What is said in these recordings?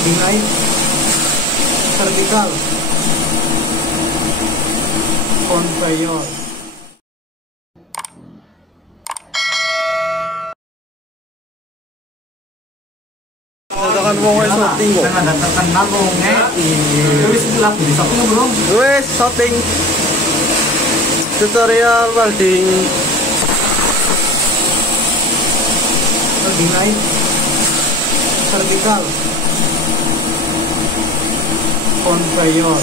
lebih naik, vertikal, conveyor. Tekan wong wis shooting kok. Kan ada terkenal wongnya. Wis lagu di shooting belum? Wis shooting. Tutorial welding. Lebih naik, vertikal, conveyor.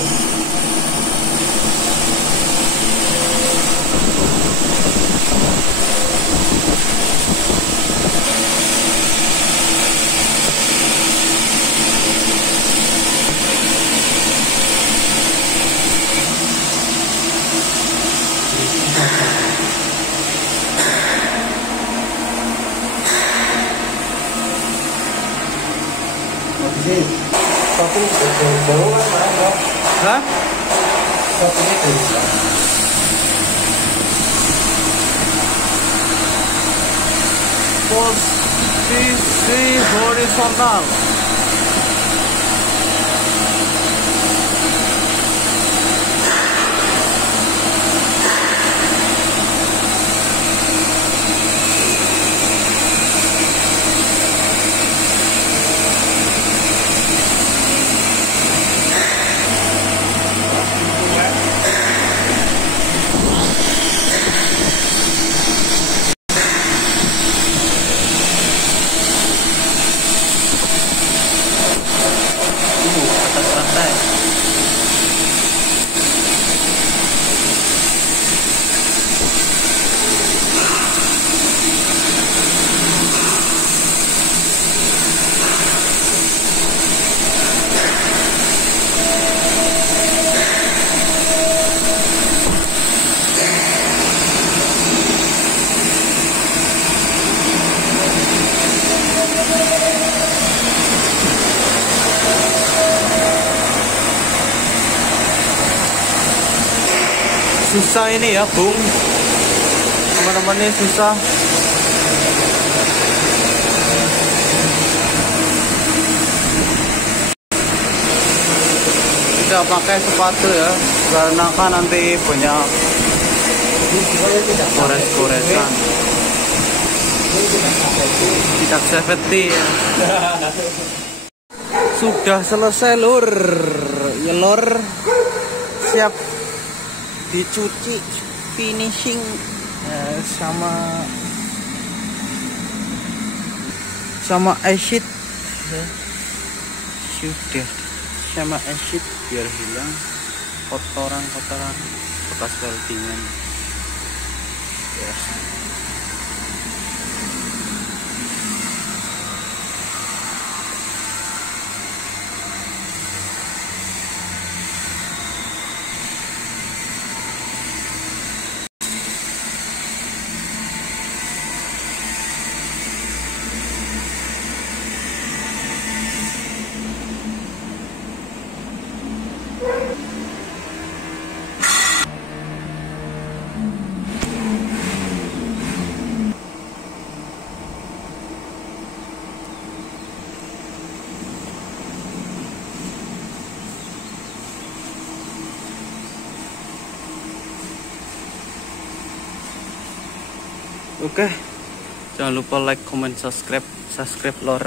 Satu baru kan mana? Hah? Satu itu. Posisi horizontal. Susah ini ya Bung, teman-teman, ini susah. Tidak pakai sepatu ya, karena kan nanti banyak gores-goresan. Tidak safety ya. Sudah selesai lur, ya lur, siap dicuci, finishing sama acid ya. Sudah sama acid biar hilang kotoran-kotoran bekas weldingan ya. Oke, jangan lupa like, comment, subscribe lor.